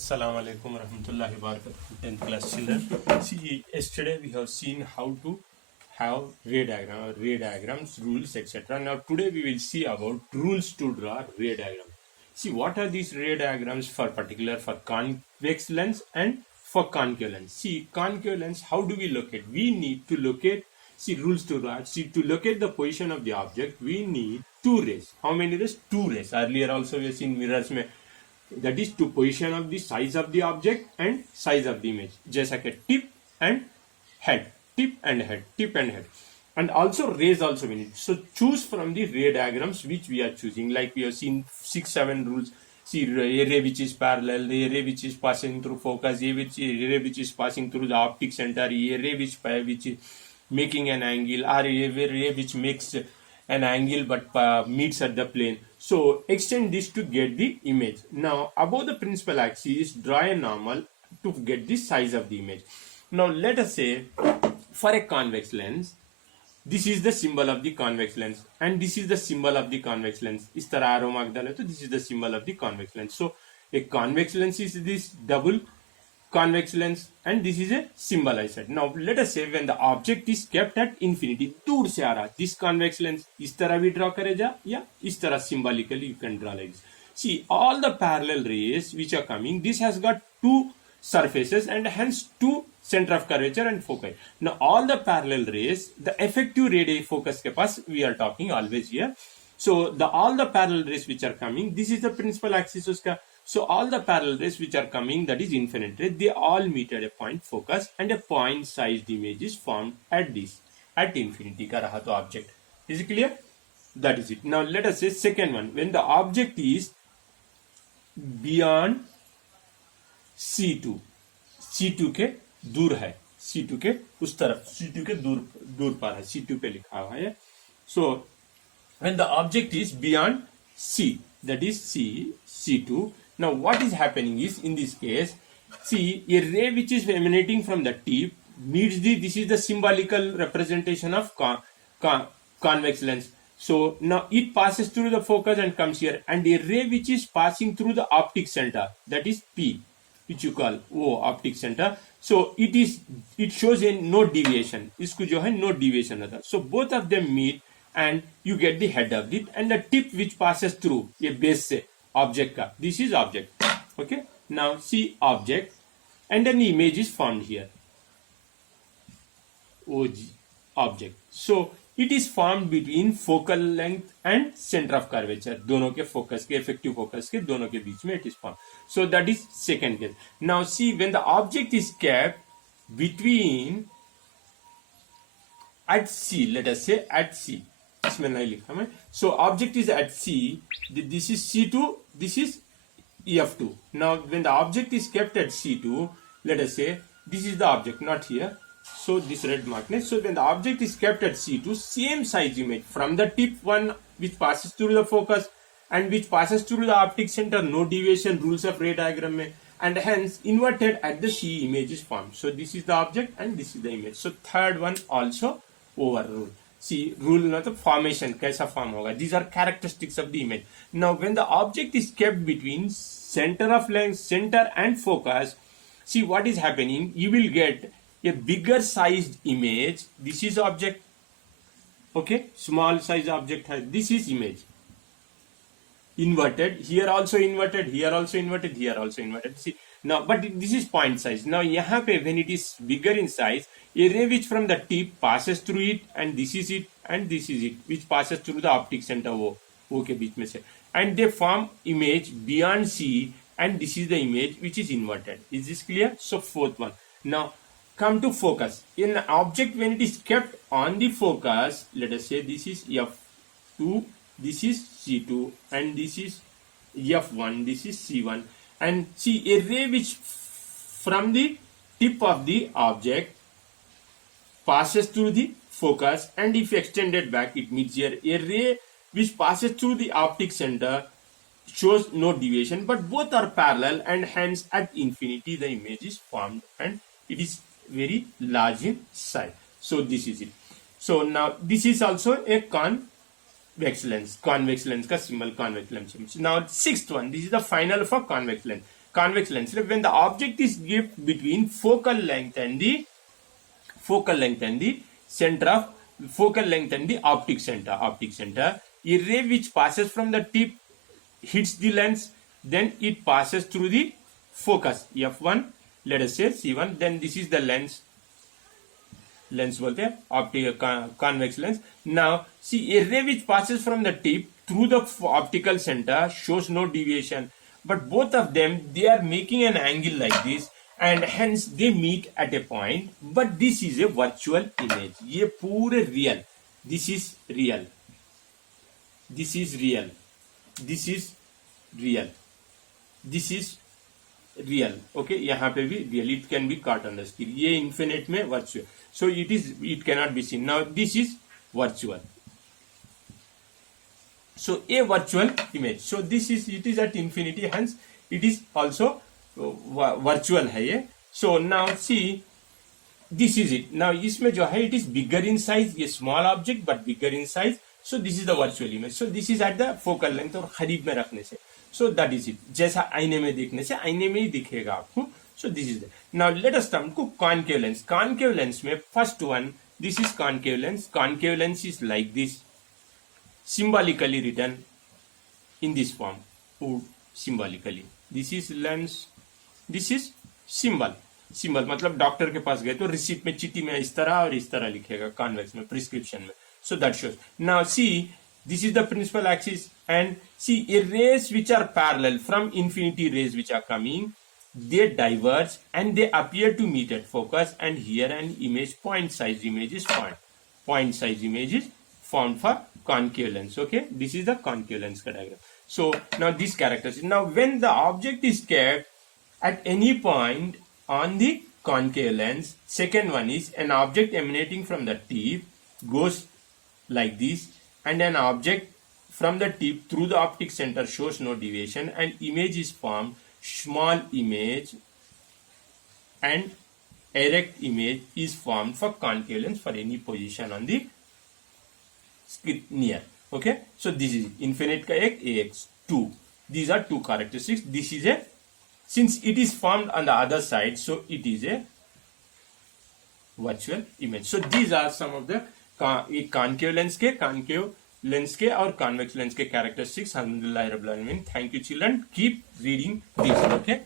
Assalamu alaikum warahmatullahi wabarakatuh. 10th class children. See, yesterday we have seen how to have ray diagram, ray diagrams, rules, etc. Now today we will see about rules to draw ray diagram. See, what are these ray diagrams for particular for convex lens and for concave lens. See, concave lens, how do we locate? We need to locate, see, rules to draw. See, to locate the position of the object, we need two rays. How many rays? Two rays. Earlier also we have seen mirrors में, that is to position of the size of the object and size of the image, जैसा कि tip and head, tip and head, tip and head, and also rays also we need. So choose from the ray diagrams which we are choosing, like we have seen 6-7 rules. See, a ray which is parallel, a ray which is passing through focus, a ray which is passing through the optic center, a ray which is making an angle, or a ray which makes an angle but meets at the plane. So extend this to get the image. Now above the principal axis, draw a normal to get the size of the image. Now let us say for a convex lens, this is the symbol of the convex lens and this is the symbol of the convex lens. इस तरह arrow mark डाले तो this is the symbol of the convex lens. So a convex lens is this double convex lens and this is a symbol I said. Now let us say when the object is kept at infinity, दूर से आ रहा, this convex lens इस तरह भी draw करेगा या इस तरह symbolically you can draw like this. See, all the parallel rays which are coming, this has got two surfaces and hence two center of curvature and foci. Now all the parallel rays, the effective radii focus के पास we are talking always here. So all the parallel rays which are coming, this is the principal axis उसका. So all the parallel rays which are coming, that is infinite ray, they all meet at a point focus and a point sized image is formed at this, at infinity का रहा तो object. Is it clear? That is it. Now let us say second one, when the object is beyond C2, C2 के दूर है, C2 के उस तरफ, C2 के दूर पर है, C2 पे लिखा हुआ है. So when the object is beyond C, that is C2. Now what is happening is, in this case, see, a ray which is emanating from the tip meets this is the symbolical representation of convex lens. So now it passes through the focus and comes here, and a ray which is passing through the optic center, that is P, which you call O, optic center. So it shows a no deviation. इसको जो है no deviation रहता. So both of them meet and you get the head of it and the tip which passes through a base से object का. This is object. Okay. Now see object and an image is formed here. OG, object. So it is formed between focal length and center of curvature. दोनों के focus के, effective focus के दोनों के बीच में it is formed. So that is second case. Now see, when the object is kept between at C, let us say at C. इसमें नहीं लिखा मैं. So object is at C. This is C2. This is F2. Now when the object is kept at C2, let us say this is the object, not here. So this red mark. So when the object is kept at C2, same size image from the tip one which passes through the focus and which passes through the optic center, no deviation, rules of ray diagram में, and hence inverted at the C image is formed. So this is the object and this is the image. So third one also overruled. See, rule मतलब formation कैसा form होगा. These are characteristics of the image. Now when the object is kept between center of length, center and focus, see what is happening. You will get a bigger sized image. This is object. Okay, small size object has. This is image. Inverted. Here also inverted. Here also inverted. Here also inverted. See now, but this is point size. Now यहाँ पे when it is bigger in size, a ray which from the tip passes through it, and this is it, and this is it, which passes through the optic center O के बीच में से, and they form image beyond C, and this is the image which is inverted. Is this clear? So fourth one. Now come to focus. In an object when it is kept on the focus, let us say this is F2, this is C2, and this is F1, this is C1, and see a ray which from the tip of the object passes through the focus, and if extended back it meets here. A ray which passes through the optic center shows no deviation, but both are parallel and hence at infinity the image is formed and it is very large in size. So this is it. So now this is also a convex lens. Convex lens का symbol convex lens. Now sixth one, this is the final for convex lens. convex lens, when the object is given between focal length and the center of focal length and the optic center, a ray which passes from the tip hits the lens, then it passes through the focus f1, let us say c1, then this is the lens बोलते हैं, optic convex lens. Now see, a ray which passes from the tip through the optical center shows no deviation, but both of them, they are making an angle like this, and hence they meet at a point, but this is a virtual image. ये पूरे real, this is real, this is real, this is real, this is real. Okay, यहाँ पे भी real, it can be caught on the screen. ये infinite में virtual, so it cannot be seen. Now this is virtual, so a virtual image. So this is, it is at infinity, hence it is also virtual है ये. So now see, this is it. Now इसमें जो है, it is bigger in size, ये small object but bigger in size. So this is the virtual image. So this is at the focal length और करीब में रखने से. So that is it. जैसा आईने में देखने से आईने में ही दिखेगा आपको. So this is it. Now let us come to concave lens. Concave lens में first one, this is concave lens. Concave lens is like this, symbolically written in this form. Oh, symbolically. This is lens. This is symbol. Symbol मतलब doctor के पास गए तो receipt में, चिट्ठी में इस तरह और इस तरह लिखेगा, कॉन्वेक्स में, प्रिस्क्रिप्शन में. So that shows. Now see, this is the principal axis, and see, a rays which are parallel from infinity, rays which are coming, they diverge and they appear to meet at focus, and here an image, point size image is formed. Point size image is formed for concave lens. Okay, this is the concave lens diagram. So now these characters. Now when the object is kept at any point on the concave lens, second one is an object emanating from the tip goes like this, and an object from the tip through the optic center shows no deviation, and image is formed, small image and erect image is formed for concave lens for any position on the screen near. Okay, so this is infinite का एक, AX 2. These are two characteristics. This is a, since it is formed on the other side, so it is a virtual image. So these are some of the concave lens के और convex lens के characteristics. Alhamdulillah Rabbil Alamin. Thank you children. Keep reading this. Okay.